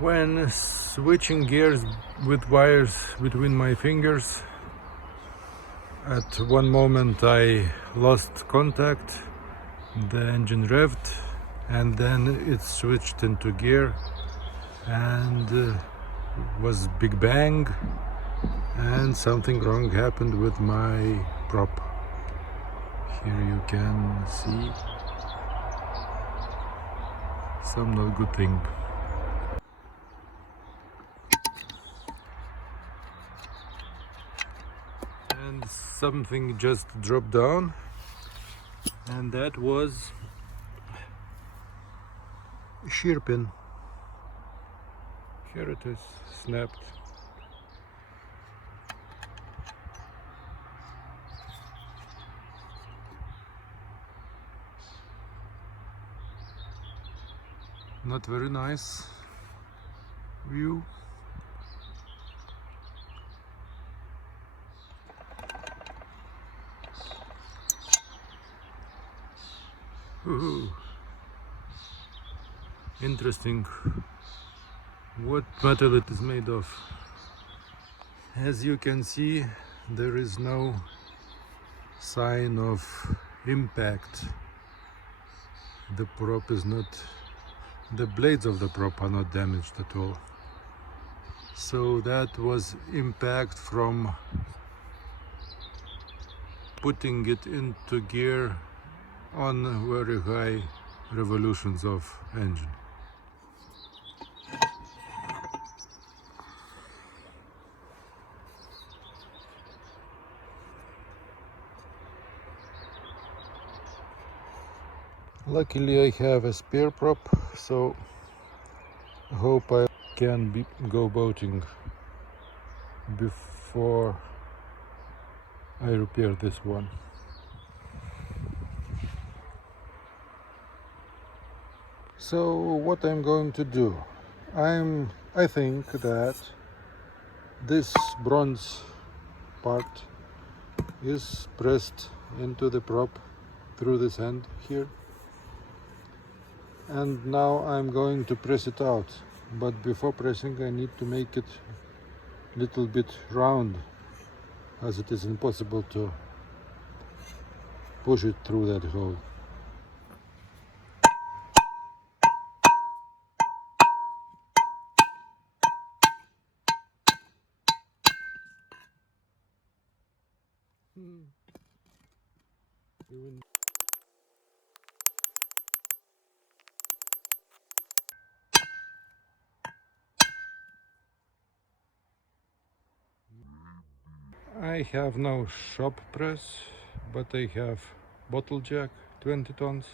When switching gears with wires between my fingers, at one moment I lost contact, the engine revved, and then it switched into gear, and was big bang, and something wrong happened with my prop. Here you can see some not good thing. And something just dropped down, and that was a shear pin. Here it is, snapped. Not very nice view. Ooh. Interesting what metal it is made of. As you can see, there is no sign of impact. The prop is not, the blades of the prop are not damaged at all. So that was impact from putting it into gear on very high revolutions of engine. Luckily I have a spare prop, so I hope I can go boating before I repair this one. So what I'm going to do, I think that this bronze part is pressed into the prop through this end here, and now I'm going to press it out, but before pressing I need to make it a little bit round, as it is impossible to push it through that hole. I have no shop press, but I have bottle jack 20 tons,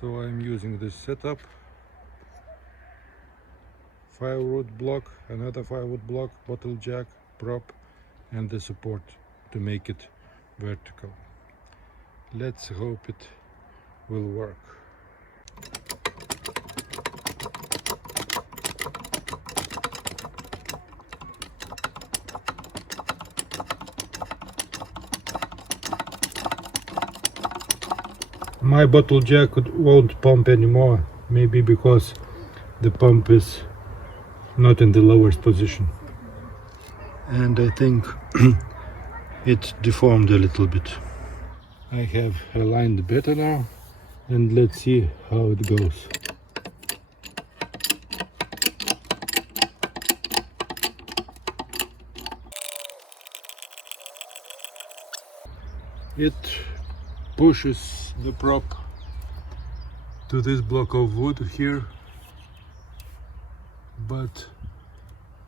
so I'm using this setup. Firewood block, another firewood block, bottle jack, prop, and the support to make it vertical. Let's hope it will work. My bottle jack won't pump anymore, maybe because the pump is not in the lowest position, and I think it deformed a little bit. I have aligned better now, and let's see how it goes. It pushes the prop to this block of wood here, but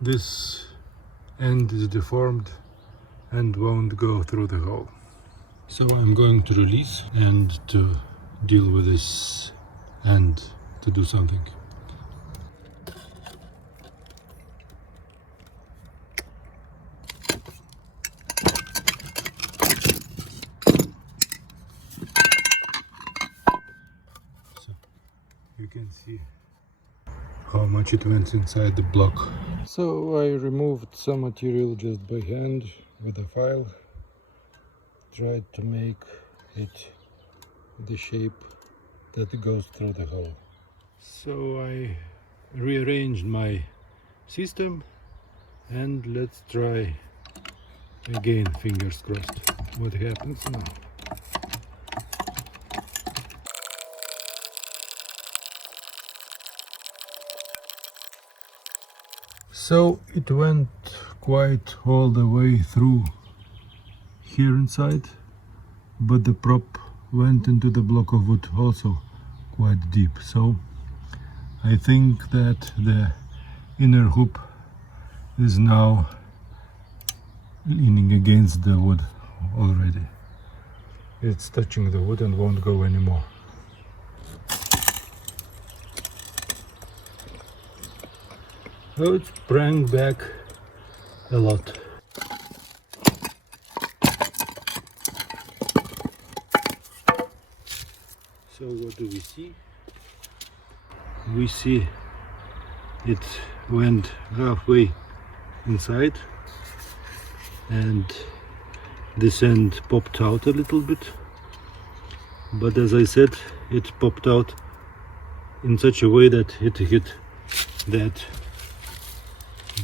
this end is deformed and won't go through the hole. So I'm going to release and to deal with this end to do something. So you can see how much it went inside the block. So I removed some material just by hand with a file, tried to make it the shape that goes through the hole. So I rearranged my system, and let's try again, fingers crossed, what happens now. So it went quite all the way through here inside, but the prop went into the block of wood also quite deep. So I think that the inner hoop is now leaning against the wood already. It's touching the wood and won't go anymore. So it's sprang back a lot. So what do we see? We see it went halfway inside and this end popped out a little bit, but as I said, it popped out in such a way that it hit that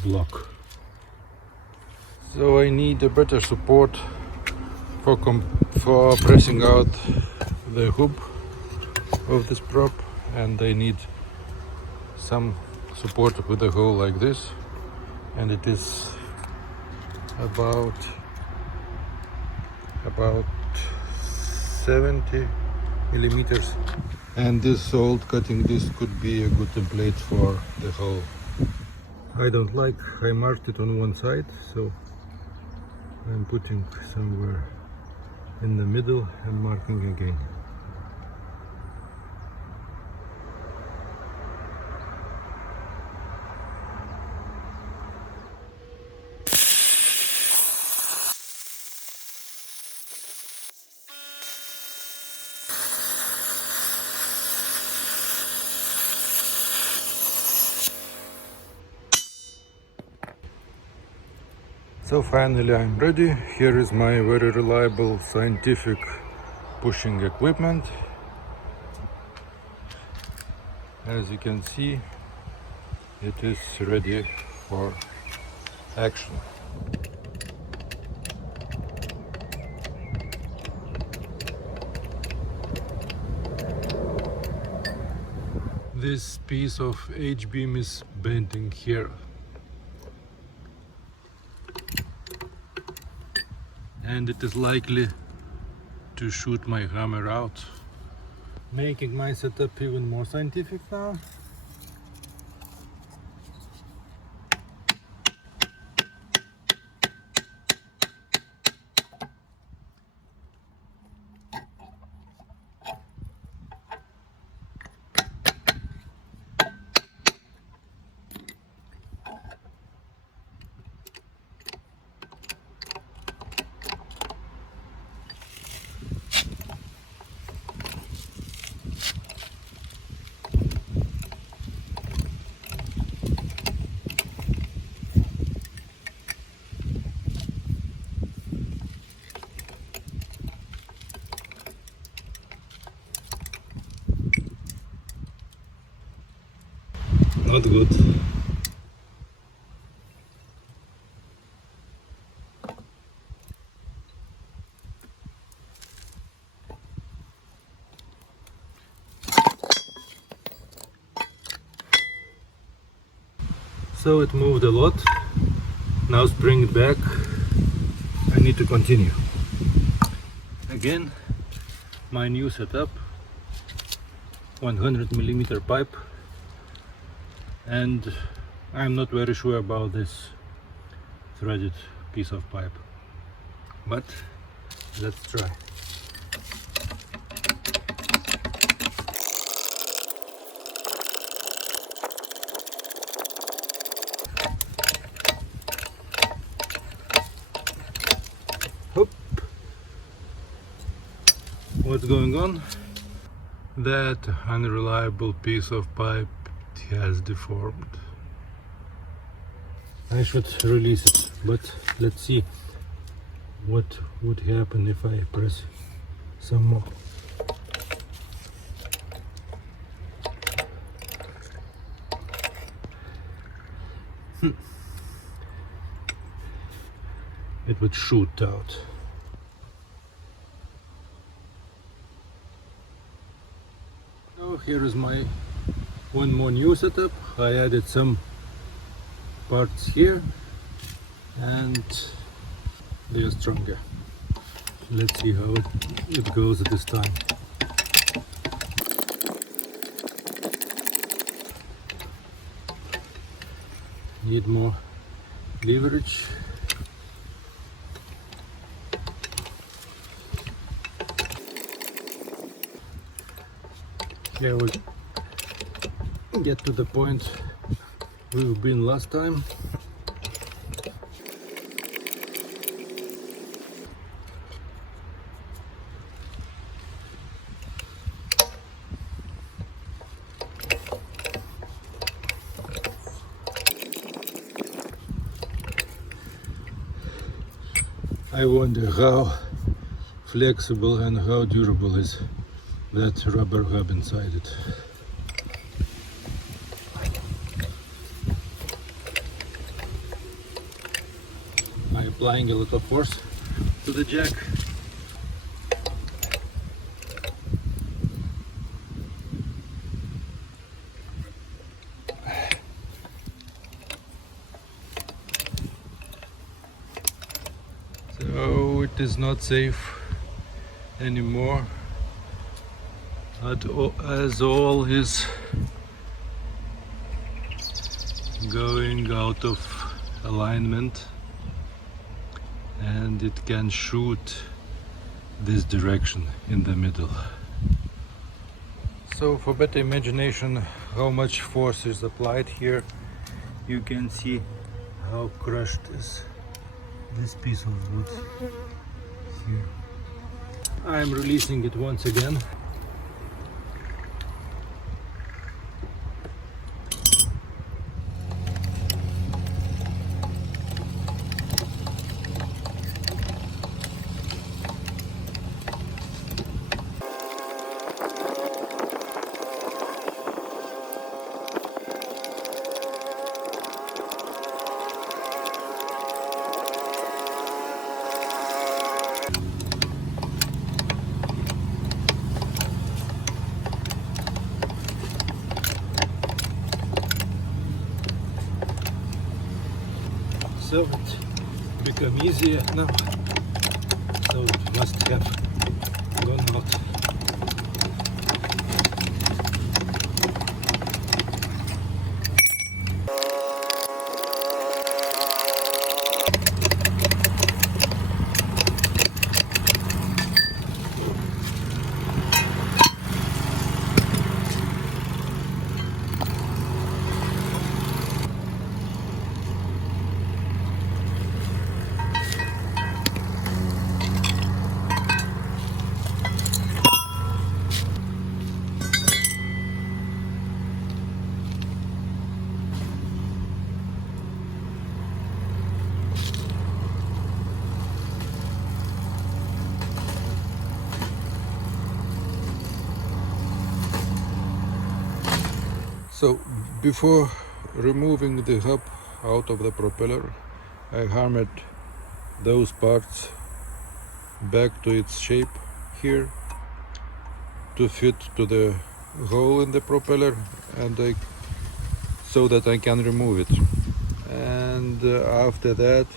block. So I need a better support for pressing out the hoop of this prop, and I need some support with a hole like this, and it is about 70 millimeters, and this old cutting disc could be a good template for the hole. I don't like, I marked it on one side, so I'm putting somewhere in the middle and marking again. So finally I'm ready. Here is my very reliable scientific pushing equipment. As you can see, it is ready for action. This piece of H-beam is bending here, and it is likely to shoot my hammer out, making my setup even more scientific now. Not good. So it moved a lot. Now spring it back. I need to continue. Again, my new setup, 100mm pipe. And I'm not very sure about this threaded piece of pipe, but let's try. Hoop. What's going on? That unreliable piece of pipe has deformed. I should release it, but let's see what would happen if I press some more. it would shoot out. So here is my one more new setup. I added some parts here and they are stronger. Let's see how it goes at this time. Need more leverage. Here we get to the point we've been last time. I wonder how flexible and how durable is that rubber hub inside it. I'm applying a little force to the jack. So it is not safe anymore, as all is going out of alignment and it can shoot this direction in the middle. So for better imagination how much force is applied here, you can see how crushed is this piece of wood here. I am releasing it once again. So it become easier now, so it must have gone out. So before removing the hub out of the propeller, I hammered those parts back to its shape here to fit to the hole in the propeller, and so that I can remove it. And after that,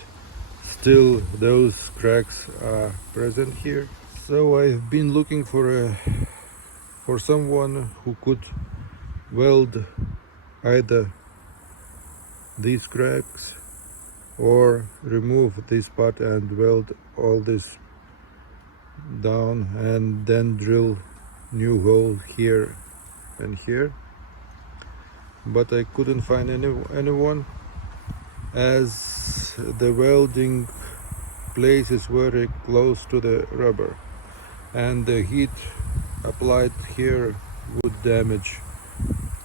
still those cracks are present here. So I've been looking for someone who could weld either these cracks or remove this part and weld all this down and then drill new hole here and here, but I couldn't find anyone, as the welding place is very close to the rubber and the heat applied here would damage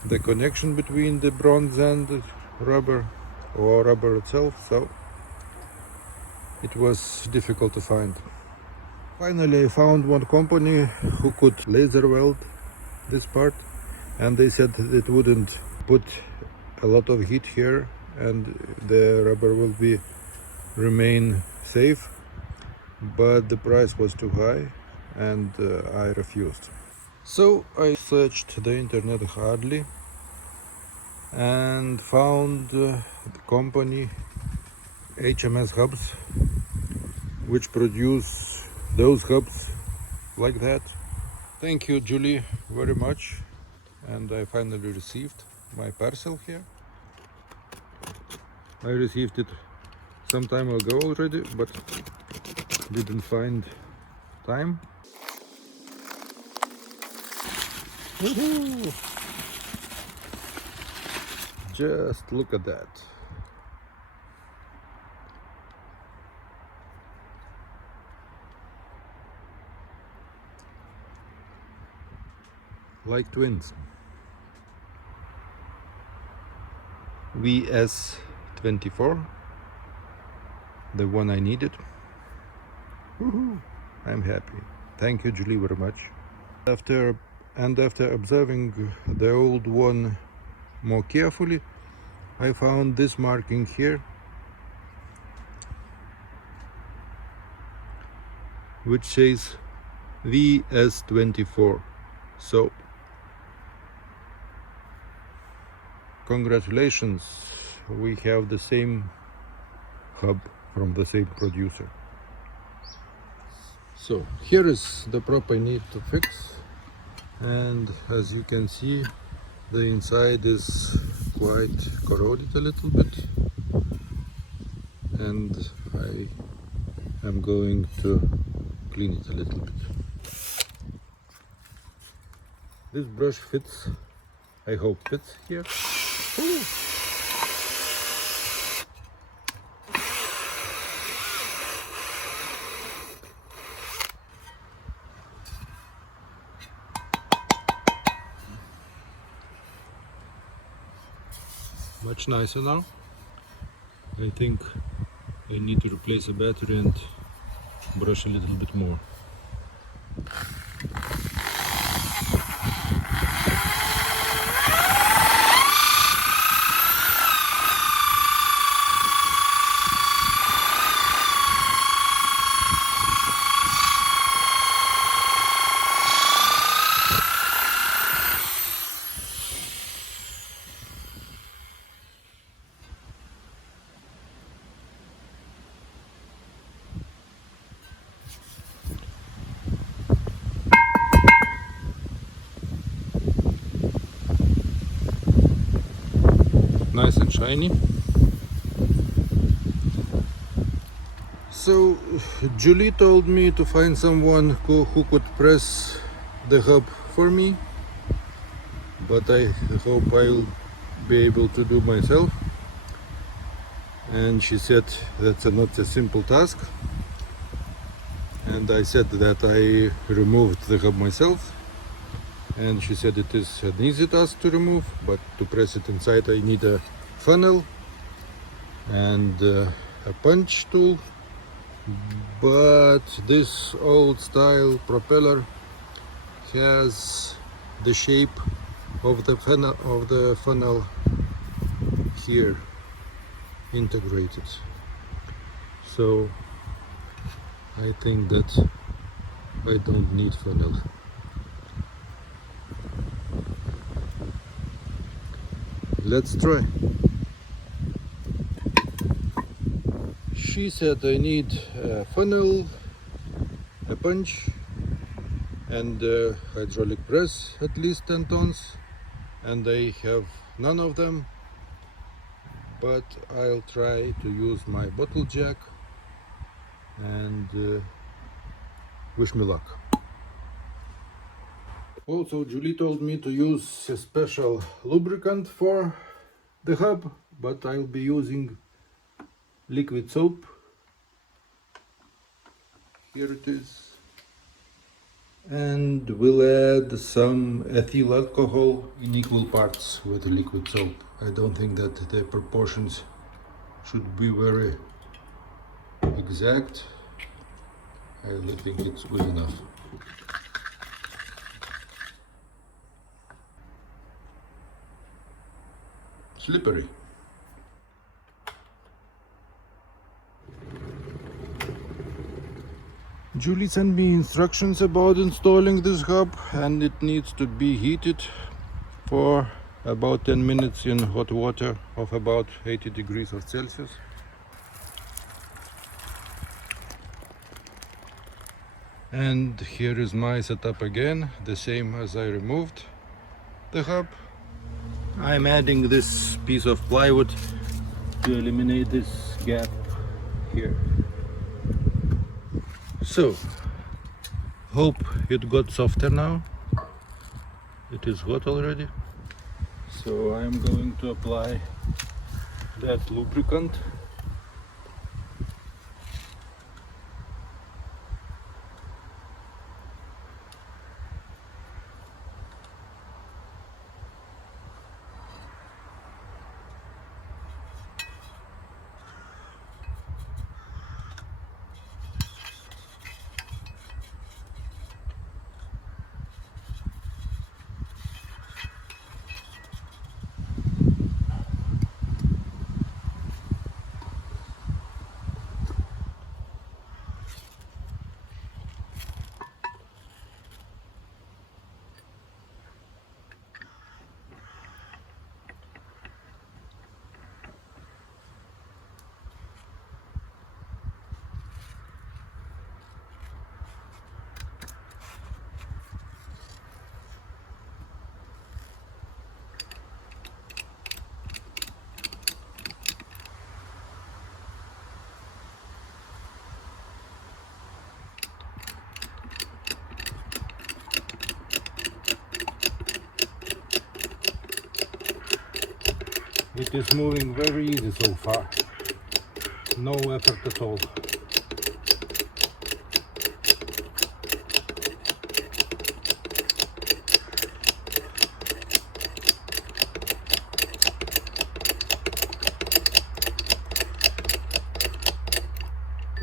the connection between the bronze and the rubber or rubber itself, so it was difficult to find. Finally I found one company who could laser weld this part, and they said it wouldn't put a lot of heat here and the rubber will remain safe, but the price was too high and I refused. So I searched the internet hardly and found the company HMS hubs, which produce those hubs like that. Thank you, Julie, very much. And I finally received my parcel here. I received it some time ago already, but didn't find time. Woohoo! Just look at that. Like twins. VS24, the one I needed. Woohoo! I'm happy. Thank you, Julie, very much. After observing the old one more carefully, I found this marking here, which says VS24. So congratulations, we have the same hub from the same producer. So here is the prop I need to fix, and as you can see, the inside is quite corroded a little bit, and I am going to clean it a little bit. This brush fits, I hope fits here. Ooh. Much nicer now. I think I need to replace the battery and brush a little bit more. Nice and shiny. So Julie told me to find someone who could press the hub for me, but I hope I'll be able to do myself. And she said that's not a simple task, and I said that I removed the hub myself, and she said it is an easy task to remove, but to press it inside I need a funnel and a punch tool. But this old style propeller has the shape of the funnel here integrated, so I think that I don't need funnel. Let's try. She said I need a funnel, a punch, and a hydraulic press, at least 10 tons, and I have none of them, but I'll try to use my bottle jack, and wish me luck. Also, Julie told me to use a special lubricant for the hub, but I'll be using liquid soap. Here it is. And we'll add some ethyl alcohol in equal parts with the liquid soap. I don't think that the proportions should be very exact. I think it's good enough. Slippery. Julie sent me instructions about installing this hub, and it needs to be heated for about 10 minutes in hot water of about 80 degrees of Celsius. And here is my setup again, the same as I removed the hub. I'm adding this piece of plywood to eliminate this gap here. So, hope it got softer now. It is hot already. So I'm going to apply that lubricant. It is moving very easy so far. No effort at all.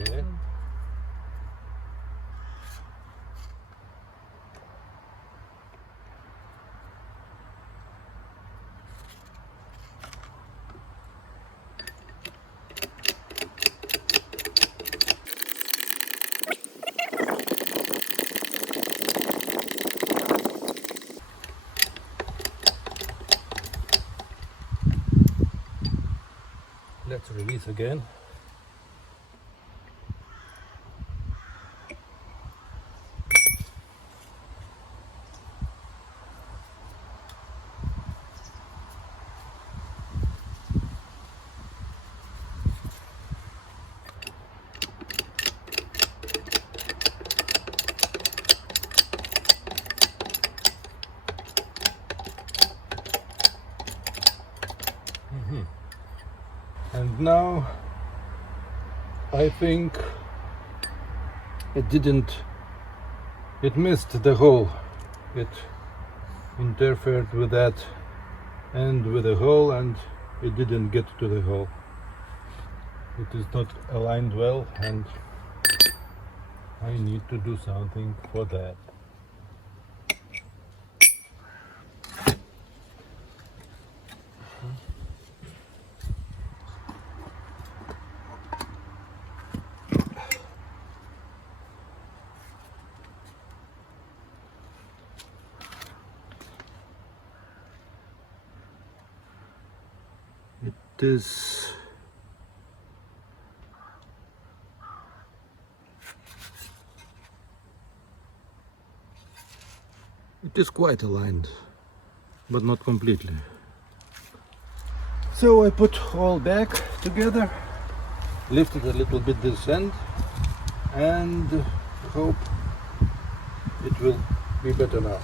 Okay. Let's release again. And now I think it missed the hole. It interfered with that and with the hole, and it didn't get to the hole. It is not aligned well, and I need to do something for that. It is quite aligned, but not completely. So I put all back together, lifted a little bit this end, and hope it will be better now.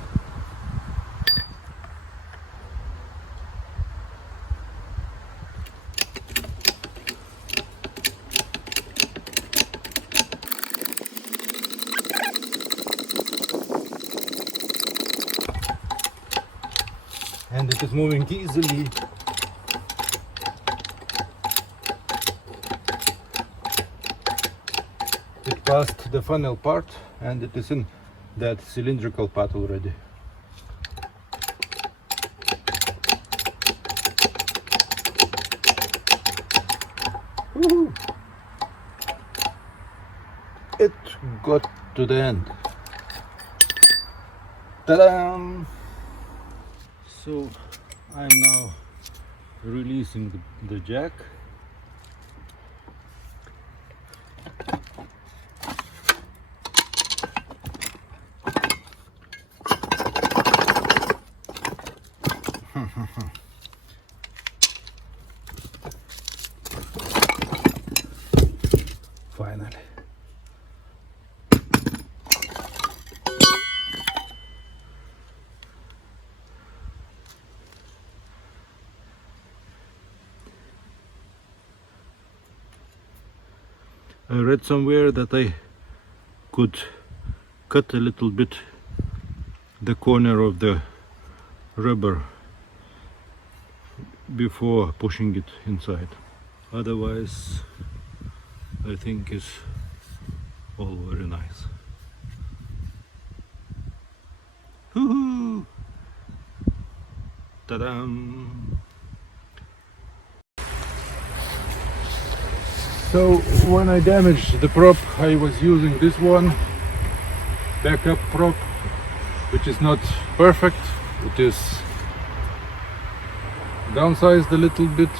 And it is moving easily. It passed the funnel part and it is in that cylindrical part already. Woohoo! It got to the end. Ta-da! So I'm now releasing the jack. Finally. I read somewhere that I could cut a little bit the corner of the rubber before pushing it inside. Otherwise, I think it's all very nice. Woohoo! Ta-dam! So when I damaged the prop, I was using this one backup prop, which is not perfect. It is downsized a little bit,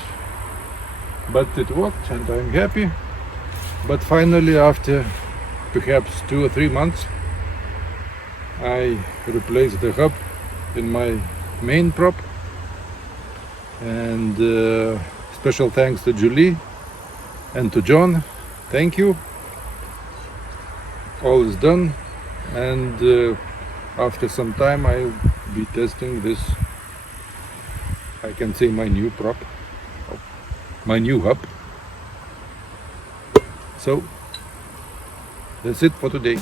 but it worked and I'm happy. But finally, after perhaps 2 or 3 months, I replaced the hub in my main prop, and special thanks to Julie and to John. Thank you. All is done, and after some time I'll be testing this, I can say, my new prop, my new hub. So that's it for today.